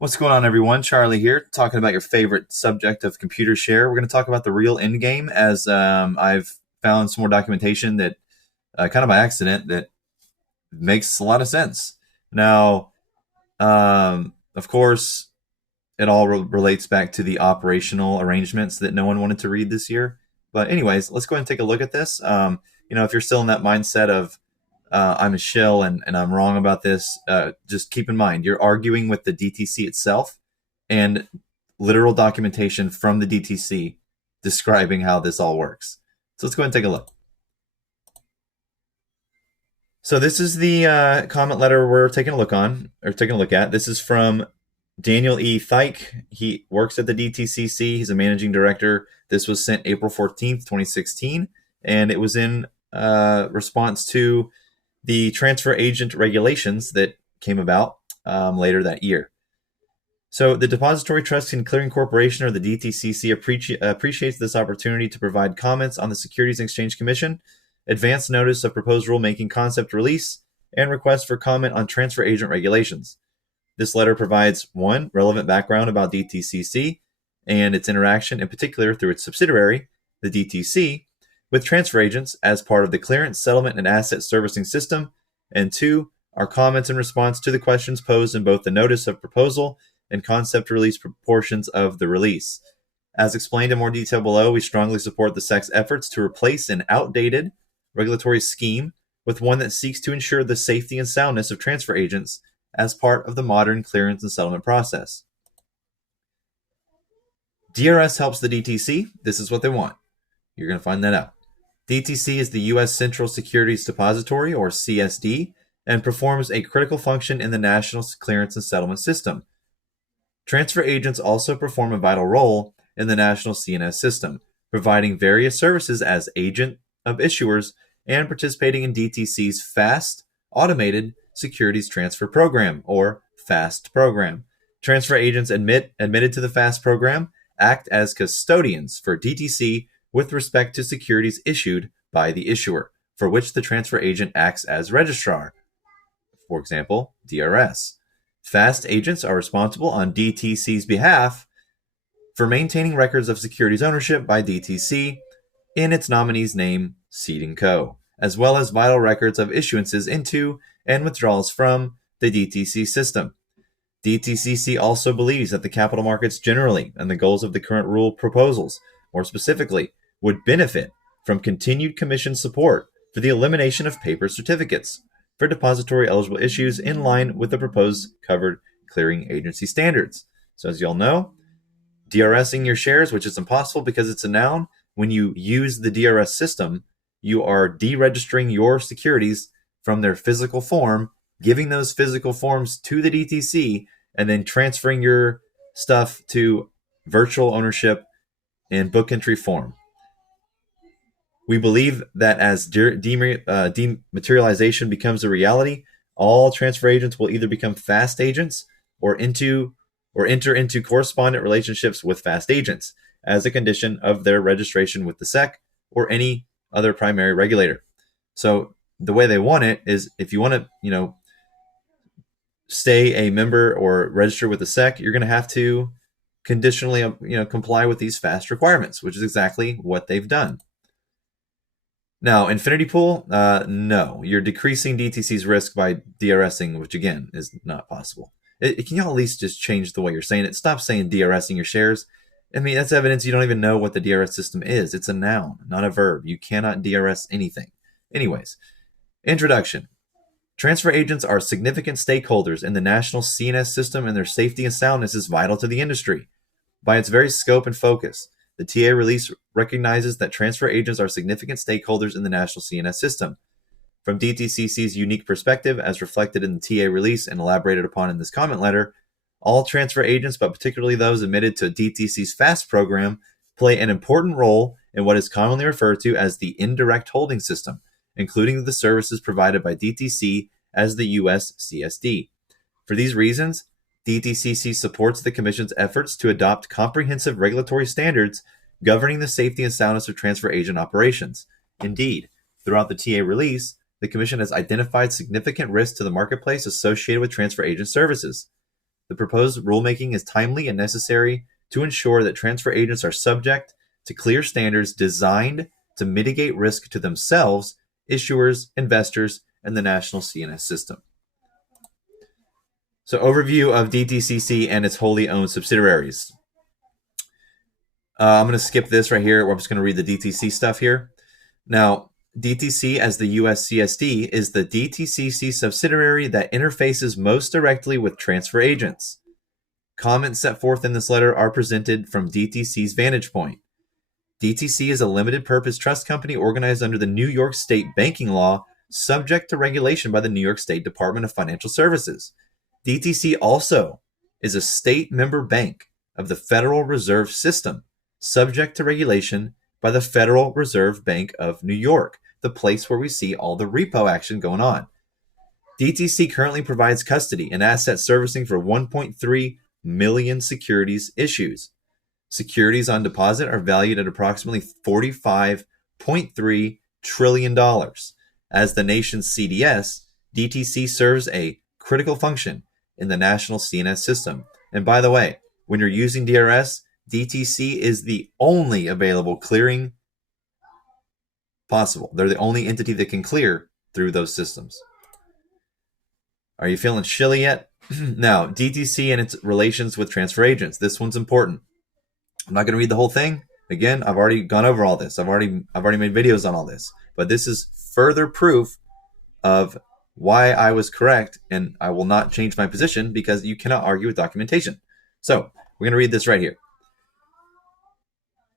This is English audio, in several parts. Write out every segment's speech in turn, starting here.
What's going on, everyone? Charlie here, talking about your favorite subject of computer share. We're going to talk about the real end game, as I've found some more documentation that, kind of by accident, that makes a lot of sense. Now, of course, it all relates back to the operational arrangements that no one wanted to read this year. But anyways, let's go ahead and take a look at this. If you're still in that mindset of I'm a shill and I'm wrong about this, just keep in mind you're arguing with the DTC itself and literal documentation from the DTC describing how this all works. So let's go ahead and take a look. So this is the comment letter we're taking a look at. This is from Daniel E. Thike. He works at the DTCC. He's a managing director. This was sent April 14th, 2016, and it was in response to the transfer agent regulations that came about later that year. So the Depository Trust and Clearing Corporation, or the DTCC, appreciates this opportunity to provide comments on the Securities and Exchange Commission, advance notice of proposed rulemaking concept release, and request for comment on transfer agent regulations. This letter provides, one, relevant background about DTCC and its interaction, in particular through its subsidiary, the DTC, with transfer agents as part of the clearance, settlement, and asset servicing system, and two, our comments in response to the questions posed in both the notice of proposal and concept release portions of the release. As explained in more detail below, we strongly support the SEC's efforts to replace an outdated regulatory scheme with one that seeks to ensure the safety and soundness of transfer agents as part of the modern clearance and settlement process. DRS helps the DTC. This is what they want. You're going to find that out. DTC is the U.S. Central Securities Depository, or CSD, and performs a critical function in the national clearance and settlement system. Transfer agents also perform a vital role in the national CNS system, providing various services as agent of issuers and participating in DTC's Fast Automated Securities Transfer Program, or FAST program. Transfer agents admitted to the FAST program act as custodians for DTC with respect to securities issued by the issuer, for which the transfer agent acts as registrar. For example, DRS. FAST agents are responsible on DTC's behalf for maintaining records of securities ownership by DTC in its nominee's name, Seed & Co., as well as vital records of issuances into and withdrawals from the DTC system. DTCC also believes that the capital markets generally and the goals of the current rule proposals, more specifically, would benefit from continued commission support for the elimination of paper certificates for depository eligible issues in line with the proposed covered clearing agency standards. So as you all know, DRSing your shares, which is impossible because it's a noun, when you use the DRS system, you are deregistering your securities from their physical form, giving those physical forms to the DTC, and then transferring your stuff to virtual ownership in book entry form. We believe that as dematerialization becomes a reality, all transfer agents will either become fast agents or enter into correspondent relationships with fast agents as a condition of their registration with the SEC or any other primary regulator. So the way they want it is, if you want to, stay a member or register with the SEC, you're going to have to conditionally, comply with these fast requirements, which is exactly what they've done. Now, Infinity Pool, no, you're decreasing DTC's risk by DRSing, which again is not possible. Can you all at least just change the way you're saying it? Stop saying DRSing your shares. I mean, that's evidence you don't even know what the DRS system is. It's a noun, not a verb. You cannot DRS anything. Anyways, introduction. Transfer agents are significant stakeholders in the national CNS system, and their safety and soundness is vital to the industry. By its very scope and focus, the TA release recognizes that transfer agents are significant stakeholders in the national CNS system. From DTCC's unique perspective, as reflected in the TA release and elaborated upon in this comment letter, all transfer agents, but particularly those admitted to DTC's FAST program, play an important role in what is commonly referred to as the indirect holding system, including the services provided by DTC as the U.S. CSD. For these reasons, DTCC supports the Commission's efforts to adopt comprehensive regulatory standards governing the safety and soundness of transfer agent operations. Indeed, throughout the TA release, the Commission has identified significant risks to the marketplace associated with transfer agent services. The proposed rulemaking is timely and necessary to ensure that transfer agents are subject to clear standards designed to mitigate risk to themselves, issuers, investors, and the national CNS system. So, overview of DTCC and its wholly owned subsidiaries. I'm going to skip this right here. I'm just going to read the DTC stuff here. Now, DTC as the US CSD is the DTCC subsidiary that interfaces most directly with transfer agents. Comments set forth in this letter are presented from DTC's vantage point. DTC is a limited purpose trust company organized under the New York State banking law, subject to regulation by the New York State Department of Financial Services. DTC also is a state member bank of the Federal Reserve System, subject to regulation by the Federal Reserve Bank of New York, the place where we see all the repo action going on. DTC currently provides custody and asset servicing for 1.3 million securities issues. Securities on deposit are valued at approximately $45.3 trillion. As the nation's CDS, DTC serves a critical function in the national CNS system. And by the way, when you're using DRS, DTC is the only available clearing possible. They're the only entity that can clear through those systems. Are you feeling chilly yet? Now, DTC and its relations with transfer agents. This one's important. I'm not going to read the whole thing. Again, I've already gone over all this. I've already made videos on all this. But this is further proof of why I was correct, and I will not change my position because you cannot argue with documentation. So, we're going to read this right here.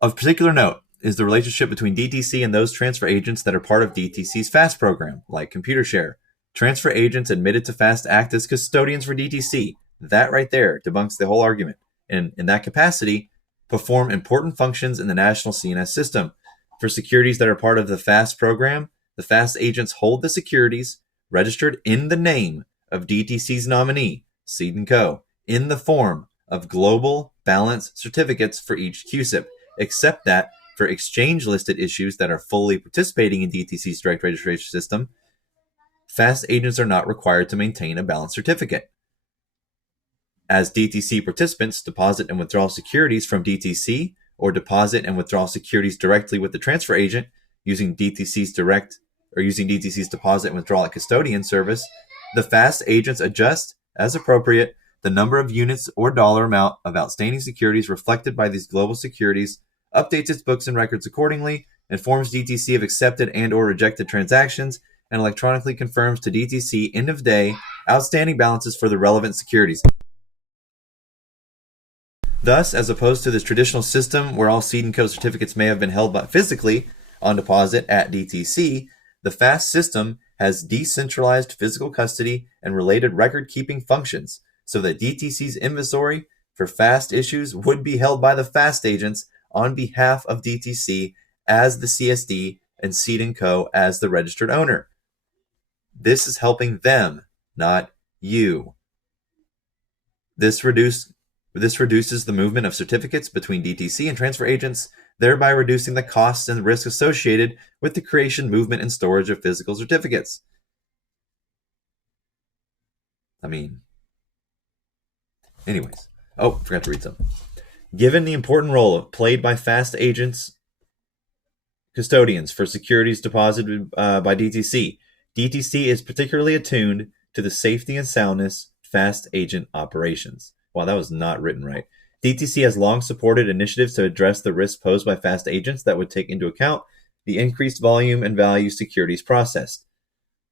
Of particular note is the relationship between DTC and those transfer agents that are part of DTC's FAST program, like ComputerShare. Transfer agents admitted to FAST act as custodians for DTC. That right there debunks the whole argument. And in that capacity, perform important functions in the national CNS system. For securities that are part of the FAST program, the FAST agents hold the securities registered in the name of DTC's nominee, Seed & Co., in the form of global balance certificates for each CUSIP, except that for exchange-listed issues that are fully participating in DTC's direct registration system, FAST agents are not required to maintain a balance certificate. As DTC participants deposit and withdraw securities from DTC or deposit and withdraw securities directly with the transfer agent using DTC's deposit and withdrawal custodian service, the FAST agents adjust, as appropriate, the number of units or dollar amount of outstanding securities reflected by these global securities, updates its books and records accordingly, informs DTC of accepted and or rejected transactions, and electronically confirms to DTC end of day outstanding balances for the relevant securities. Thus, as opposed to this traditional system where all Seed & Co. certificates may have been held physically on deposit at DTC, the FAST system has decentralized physical custody and related record-keeping functions so that DTC's inventory for FAST issues would be held by the FAST agents on behalf of DTC as the CSD and Seed & Co. as the registered owner. This is helping them, not you. This reduces the movement of certificates between DTC and transfer agents, thereby reducing the costs and risk associated with the creation, movement, and storage of physical certificates. Anyways. Oh, forgot to read something. Given the important role played by FAST agents, custodians for securities deposited by DTC, DTC is particularly attuned to the safety and soundness FAST agent operations. Wow, that was not written right. DTC has long supported initiatives to address the risks posed by FAST agents that would take into account the increased volume and value securities processed.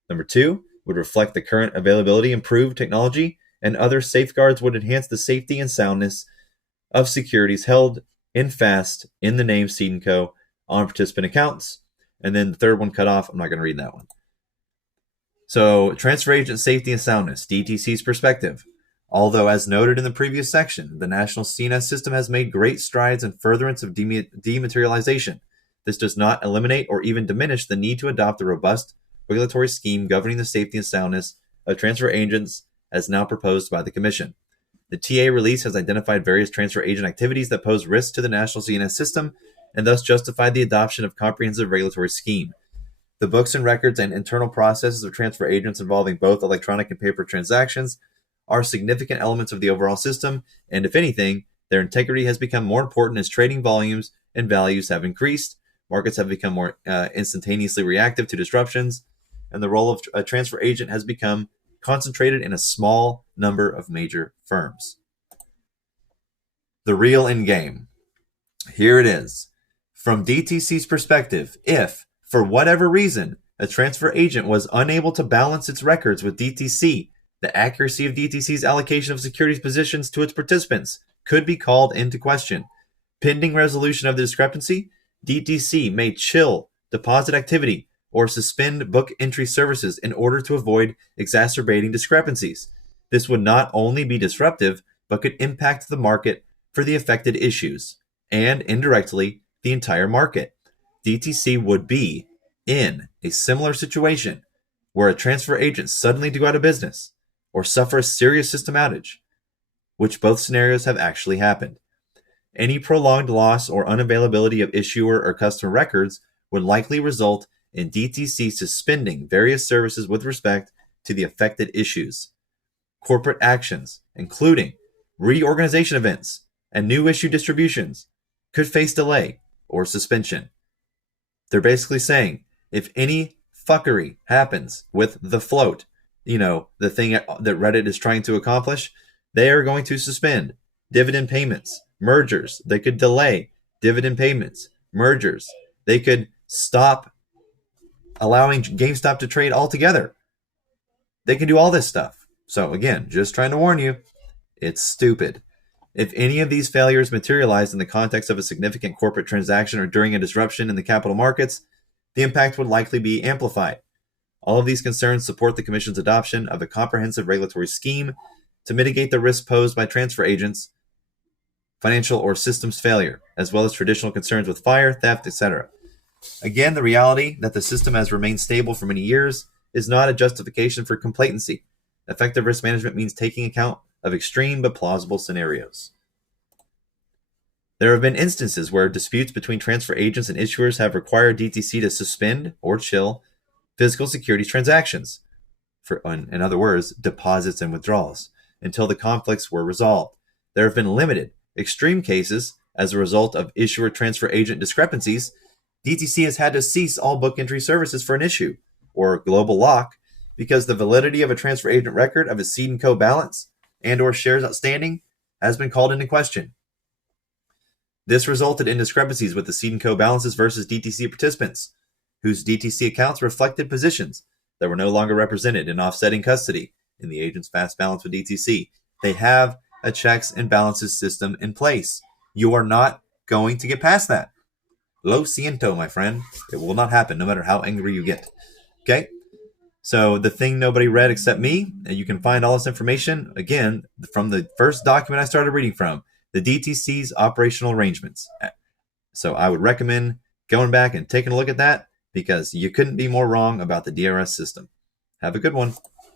Number 2, would reflect the current availability, improved technology, and other safeguards would enhance the safety and soundness of securities held in FAST in the name Seed & Co. on participant accounts. And then the third one cut off. I'm not going to read that one. So, transfer agent safety and soundness, DTC's perspective. Although, as noted in the previous section, the national CNS system has made great strides in furtherance of dematerialization. This does not eliminate or even diminish the need to adopt a robust regulatory scheme governing the safety and soundness of transfer agents as now proposed by the Commission. The TA release has identified various transfer agent activities that pose risks to the national CNS system and thus justified the adoption of comprehensive regulatory scheme. The books and records and internal processes of transfer agents involving both electronic and paper transactions are significant elements of the overall system, and if anything, their integrity has become more important as trading volumes and values have increased. Markets have become more instantaneously reactive to disruptions, and the role of a transfer agent has become concentrated in a small number of major firms. The real end game. Here it is. From DTC's perspective, if, for whatever reason, a transfer agent was unable to balance its records with DTC, the accuracy of DTC's allocation of securities positions to its participants could be called into question. Pending resolution of the discrepancy, DTC may chill deposit activity or suspend book entry services in order to avoid exacerbating discrepancies. This would not only be disruptive, but could impact the market for the affected issues, and indirectly, the entire market. DTC would be in a similar situation where a transfer agent suddenly to go out of business or suffer a serious system outage, which both scenarios have actually happened. Any prolonged loss or unavailability of issuer or customer records would likely result in DTC suspending various services with respect to the affected issues. Corporate actions, including reorganization events and new issue distributions, could face delay or suspension. They're basically saying if any fuckery happens with the float, the thing that Reddit is trying to accomplish, they are going to suspend dividend payments, mergers. They could delay dividend payments, mergers. They could stop allowing GameStop to trade altogether. They can do all this stuff. So again, just trying to warn you, it's stupid. If any of these failures materialize in the context of a significant corporate transaction or during a disruption in the capital markets, the impact would likely be amplified. All of these concerns support the Commission's adoption of a comprehensive regulatory scheme to mitigate the risk posed by transfer agents, financial or systems failure, as well as traditional concerns with fire, theft, etc. Again, the reality that the system has remained stable for many years is not a justification for complacency. Effective risk management means taking account of extreme but plausible scenarios. There have been instances where disputes between transfer agents and issuers have required DTC to suspend or chill physical securities transactions, in other words, deposits and withdrawals, until the conflicts were resolved. There have been limited, extreme cases as a result of issuer transfer agent discrepancies. DTC has had to cease all book entry services for an issue or global lock because the validity of a transfer agent record of its seed and co balance and or shares outstanding has been called into question. This resulted in discrepancies with the seed and co balances versus DTC participants, whose DTC accounts reflected positions that were no longer represented in offsetting custody in the agent's fast balance with DTC. They have a checks and balances system in place. You are not going to get past that. Lo siento, my friend. It will not happen, no matter how angry you get. Okay? So the thing nobody read except me, and you can find all this information, again, from the first document I started reading from, the DTC's operational arrangements. So I would recommend going back and taking a look at that because you couldn't be more wrong about the DRS system. Have a good one.